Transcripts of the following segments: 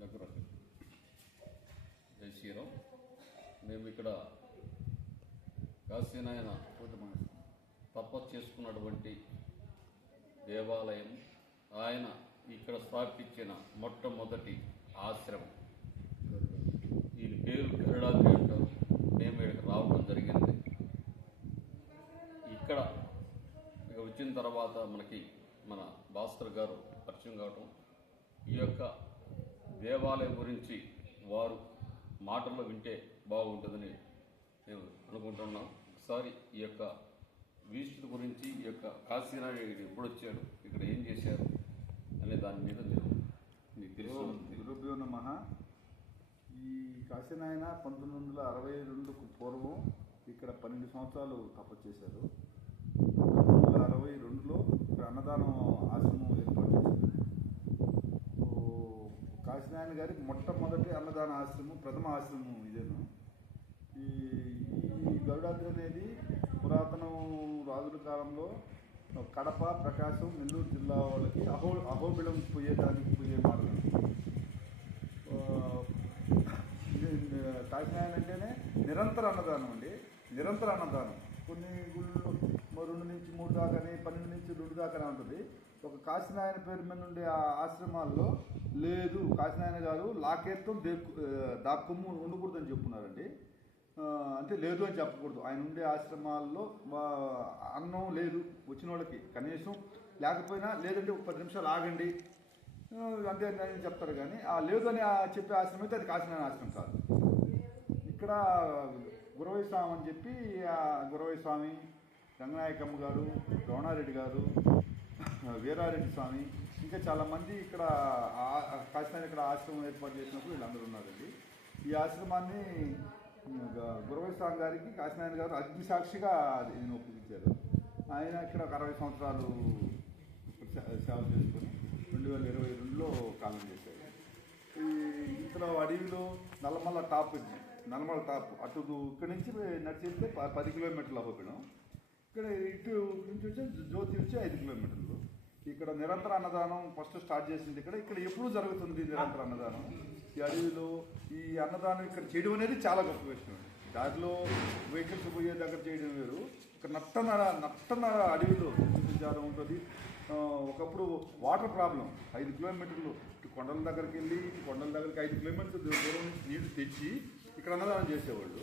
దగ్గర జై శ్రీరామ్. మేము ఇక్కడ కాశీనాయన తపస్సు చేసుకున్నటువంటి దేవాలయం ఆయన ఇక్కడ స్థాపించిన మొట్టమొదటి ఆశ్రమం. దీని పేరు గరుడాద్రి అంటారు. మేము ఇక్కడికి రావడం జరిగింది. ఇక్కడ ఇక వచ్చిన తర్వాత మనకి మన భాస్కర్ గారు పరిచయం కావటం ఈ యొక్క దేవాలయం గురించి వారు మాటల్లో వింటే బాగుంటుందని మేము అనుకుంటున్నాం. ఒకసారి ఈ యొక్క వీస్తుల గురించి ఈ యొక్క కాశీనాయుడు ఎప్పుడు వచ్చాడు ఇక్కడ ఏం చేశారు అనే దాని మీద మీరు మీకు తెలుసు నమ. ఈ కాశీనాయన పంతొమ్మిది వందల అరవై రెండుకు పూర్వం ఇక్కడ పన్నెండు సంవత్సరాలు తపస్సు చేశారు. పంతొమ్మిది వందల అరవై రెండులో ఇక్కడ అన్నదానం ఆశ్రమం ఏర్పాటు చేశారు. కాశీనారాయణ గారి గారికి మొట్టమొదటి అన్నదాన ఆశ్రమం ప్రథమ ఆశ్రమం ఇదేను? ఈ ఈ గరుడాద్రి అనేది పురాతన రాజుల కాలంలో కడప ప్రకాశం నెల్లూరు జిల్లా వాళ్ళకి అహో అహోబిళం పోయేదానికి పోయే మార్గం. ఆ, కాకినాడ అంటేనే నిరంతర అన్నదానం అండి. నిరంతర అన్నదానం. కొన్ని గుళ్ళు రెండు నుంచి మూడు దాకానే పన్నెండు నుంచి రెండు దాకానే ఉంటుంది. ఒక కాశీనాయన పేరు మీద ఉండే ఆ ఆశ్రమాల్లో లేదు. కాశీనారాయణ గారు లాకేత్తం దేక్కు ఆ, దాక్కుమ్ము ఉండకూడదని చెప్పున్నారండి. అంటే లేదు అని చెప్పకూడదు. ఆయన ఉండే ఆశ్రమాల్లో అన్నం లేదు వచ్చిన వాళ్ళకి కనీసం. లేకపోయినా లేదంటే ఒక పది నిమిషాలు ఆగండి. అంతే అని చెప్తారు కానీ ఆ లేదు అని చెప్పే ఆశ్రమం అయితే అది కాశీనారాయణ ఆశ్రమం కాదు. ఇక్కడ గురవై స్వామి అని చెప్పి గురవై స్వామి రంగనాయకమ్మ గారు ద్రోణారెడ్డి గారు వీరారెడ్డి స్వామి ఇంకా చాలామంది ఇక్కడ కాశీనాథ్ ఇక్కడ ఆశ్రమం ఏర్పాటు చేసినప్పుడు వీళ్ళందరూ ఉన్నారండి. ఈ ఆశ్రమాన్ని గురవై స్వామి గారికి కాశీనాథ్ గారు అగ్ని సాక్షిగా నేను ఒప్పించారు. ఆయన ఇక్కడ ఒక అరవై సంవత్సరాలు సేవ చేసుకొని రెండు వేల ఇరవై రెండులో కాలం చేశారు. ఈ ఇంతలో అడవిలో నల్లమల్ల టాప్ ఇది నల్మల టాప్. అటు ఇక్కడి నుంచి నడిచేస్తే ప- పది కిలోమీటర్లు అవ్వడం ఇక్కడ ఇటు నుంచి వచ్చి జ్యోతి వచ్చి ఐదు కిలోమీటర్లు. ఇక్కడ నిరంతర అన్నదానం ఫస్ట్ స్టార్ట్ చేసింది ఇక్కడ. ఇక్కడ ఎప్పుడు జరుగుతుంది నిరంతర అన్నదానం. ఈ అడవిలో ఈ అన్నదానం ఇక్కడ చేయడం అనేది చాలా గొప్ప విషయం. అండి. దారిలో వెహికల్స్ పోయే దగ్గర చేయడం వేరు. ఇక్కడ నట్టనర నట్టనర అడవిలో జంతు సంచారం ఉంటుంది ఒకప్పుడు వాటర్ ప్రాబ్లం. ఐదు కిలోమీటర్లు. ఇటు కొండల దగ్గరికి వెళ్ళి ఇటు కొండల దగ్గరికి ఐదు కిలోమీటర్లు దూరం నుంచి నీళ్ళు తెచ్చి ఇక్కడ అన్నదానం చేసేవాళ్ళు.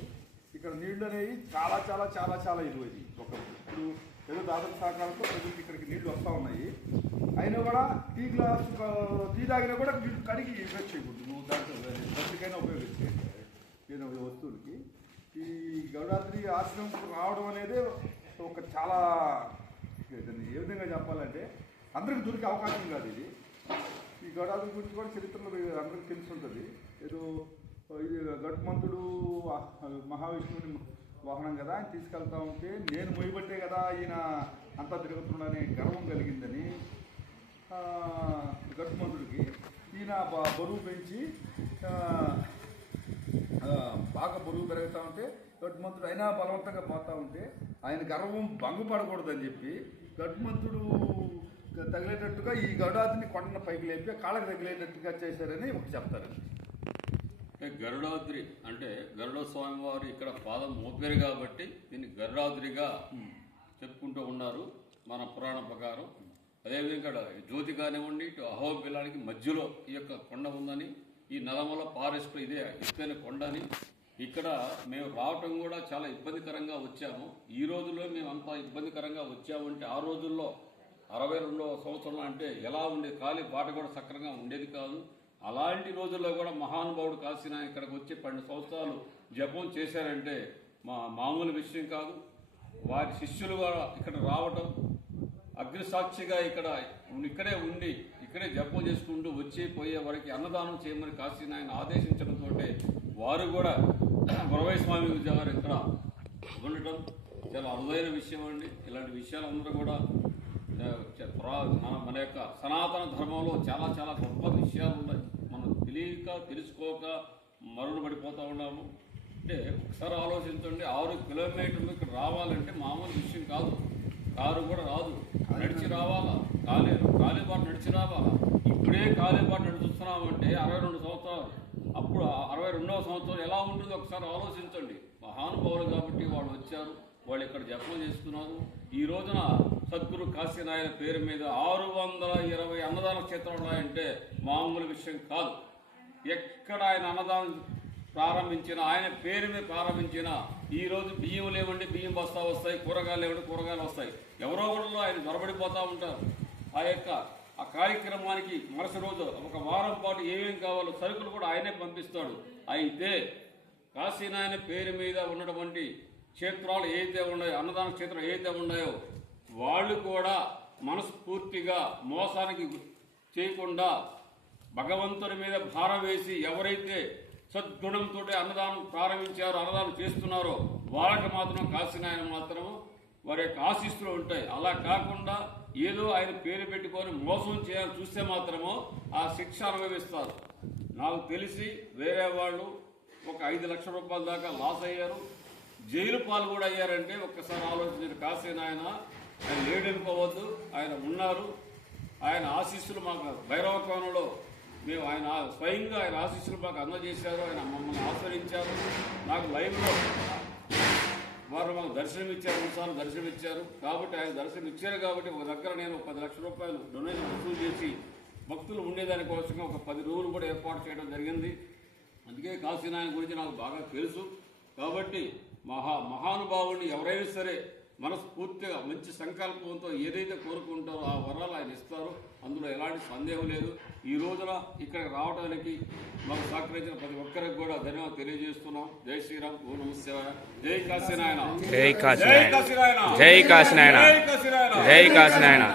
ఇక్కడ నీళ్ళు అనేవి చాలా చాలా చాలా చాలా ఇరువది ఒకప్పుడు ఇప్పుడు ఏదో దాదాపు సహకారంతో ప్రజలకు ఇక్కడికి నీళ్ళు వస్తూ ఉన్నాయి. అయినా కూడా టీ గ్లాస్ టీ తాగినా కూడా నీళ్ళు కడిగి వేస్ట్ చేయకూడదు. నువ్వు దాంట్లో ప్రతికైనా ఉపయోగించేయండి నేను వస్తువులకి. ఈ గౌరాత్రి ఆశ్రమం రావడం అనేది ఒక చాలా ఏ విధంగా చెప్పాలంటే అందరికి దొరికే అవకాశం కాదు ఇది. ఈ గౌరాత్రి గురించి కూడా చరిత్రలో అందరికి తెలిసి ఉంటుంది ఏదో ఇది గట్టుమంతుడు మహావిష్ణువుని వాహనం కదా ఆయన తీసుకెళ్తా ఉంటే నేను మొయ్యబట్టే కదా ఈయన అంతా తిరుగుతున్నాడనే గర్వం కలిగిందని ఆ, ఈయన బ- బరువు పెంచి బాగా బరువు పెరుగుతూ ఉంటే గట్టుమంతుడు అయినా బలవంతంగా పోతూ ఉంటే ఆయన గర్వం భంగపడకూడదని చెప్పి గట్టుమంతుడు తగిలేటట్టుగా ఈ గౌడాదిని కొండను పైకి లేపి కాళ్ళకి తగిలేటట్టుగా చేశారని ఒకటి చెప్తారండి అంటే గరుడాద్రి అంటే గరుడ స్వామి వారు ఇక్కడ పాదం మోపారు కాబట్టి దీన్ని గరుడాద్రిగా చెప్పుకుంటూ ఉన్నారు మన పురాణం ప్రకారం. అదేవిధంగా ఇక్కడ జ్యోతి కానివ్వండి ఇటు అహోబిలానికి మధ్యలో ఈ యొక్క కొండ ఉందని ఈ నలమల ఫారెస్ట్ ఇదే ఎత్తైన కొండ అని. ఇక్కడ మేము రావటం కూడా చాలా ఇబ్బందికరంగా వచ్చాము. ఈ రోజుల్లో మేము అంత ఇబ్బందికరంగా వచ్చామంటే ఆ రోజుల్లో అరవై రెండవ సంవత్సరంలో అంటే ఎలా ఉండేది ఖాళీ బాట కూడా సక్రంగా ఉండేది కాదు. అలాంటి రోజుల్లో కూడా మహానుభావుడు కాసిన ఇక్కడికి వచ్చి పన్నెండు సంవత్సరాలు జపం చేశారంటే మా మామూలు విషయం కాదు. వారి శిష్యులు కూడా ఇక్కడ రావటం అగ్నిసాక్షిగా ఇక్కడ ఇక్కడే ఉండి ఇక్కడే జపం చేసుకుంటూ వచ్చి పోయే వారికి అన్నదానం చేయమని కాశీ నాయన ఆదేశించడంతో వారు కూడా గురవై స్వామి గారు ఇక్కడ ఉండటం. చాలా అరుదైన విషయం అండి. ఇలాంటి విషయాలు అందరూ కూడా మన మన యొక్క సనాతన ధర్మంలో చాలా చాలా గొప్ప విషయాలు ఉన్నాయి. మనం తెలియక తెలుసుకోక మరుగున పడిపోతూ ఉన్నాము. అంటే ఒకసారి ఆలోచించండి ఆరు కిలోమీటర్లు ఇక్కడ రావాలంటే మామూలు విషయం కాదు. కారు కూడా రాదు. నడిచి రావాలా? కాలే కాలేబాటు నడిచి రావాలా? ఇప్పుడే కాలేబాటు నడుచుస్తున్నామంటే అరవై రెండు సంవత్సరాలు. అప్పుడు ఆ అరవై రెండవ సంవత్సరం ఎలా ఉంటుంది ఒకసారి ఆలోచించండి. మహానుభావులు కాబట్టి వాళ్ళు వచ్చారు. వాళ్ళు ఇక్కడ జపం చేస్తున్నారు. ఈ రోజున సద్గురు కాశీనాయన పేరు మీద ఆరు వందల ఇరవై అన్నదాన క్షేత్రాలు ఉన్నాయంటే మామూలు విషయం కాదు. ఎక్కడ ఆయన అన్నదానం ప్రారంభించిన ఆయన పేరు మీద ప్రారంభించిన ఈ రోజు బియ్యం లేవండి బియ్యం బస్తా వస్తాయి కూరగాయలు లేవండి కూరగాయలు వస్తాయి. ఎవరో ఒకరిలో ఆయన దొరబడిపోతూ ఉంటారు. ఆ యొక్క ఆ కార్యక్రమానికి మరుసటి రోజు ఒక వారం పాటు ఏమేం కావాలో సరుకులు కూడా ఆయనే పంపిస్తాడు. అయితే కాశీనాయన పేరు మీద ఉన్నటువంటి క్షేత్రాలు ఏదైతే ఉన్నాయో అన్నదాన క్షేత్రం ఏదైతే ఉన్నాయో వాళ్ళు కూడా మనస్ఫూర్తిగా మోసానికి చేయకుండా భగవంతుడి మీద భారం వేసి ఎవరైతే సద్గుణంతో అన్నదానం ప్రారంభించారో అన్నదానం చేస్తున్నారో వాళ్ళకి మాత్రం కాశీనాయన మాత్రం వారి యొక్క ఆశీస్సులు ఉంటాయి. అలా కాకుండా ఏదో ఆయన పేరు పెట్టుకొని మోసం చేయాలని చూస్తే మాత్రమో ఆ శిక్ష అనుభవిస్తారు. నాకు తెలిసి వేరే వాళ్ళు ఒక ఐదు లక్షల రూపాయల దాకా లాస్ అయ్యారు. జైలు పాలు కూడా అయ్యారంటే ఒక్కసారి ఆలోచించిన కాసిన ఆయన ఆయన లేడనుకోవద్దు ఆయన ఉన్నారు. ఆయన ఆశీస్సులు మాకు భైరవ కోణంలో మేము ఆయన స్వయంగా ఆయన ఆశీస్సులు మాకు అందజేశారు. ఆయన మమ్మల్ని ఆశ్రయించారు. నాకు లైవ్లో వారు మాకు దర్శనం ఇచ్చారు మూడుసార్లు దర్శనం ఇచ్చారు కాబట్టి ఆయన దర్శనం ఇచ్చారు కాబట్టి ఒక దగ్గర నేను ఒక పది లక్షల రూపాయలు డొనేషన్ వసూలు చేసి భక్తులు ఉండేదాని కోసం ఒక పది రోజులు కూడా ఏర్పాటు చేయడం జరిగింది. అందుకే కాశీనాయన గురించి నాకు బాగా తెలుసు. కాబట్టి మహా మహానుభావుడిని ఎవరైనా సరే మనస్ఫూర్తిగా మంచి సంకల్పంతో ఏదైతే కోరుకుంటారో ఆ వరాలు ఆయన ఇస్తారు. అందులో ఎలాంటి సందేహం లేదు. ఈ రోజున ఇక్కడికి రావడానికి మాకు సహకరించిన ప్రతి ఒక్కరికి కూడా ధన్యవాదాలు తెలియజేస్తున్నాం. జై శ్రీరామ్. ఓ నమ శివాయ. జై కాశీనాయన జై కాశీనాయన జై కాశీనాయన జై కాశీనాయన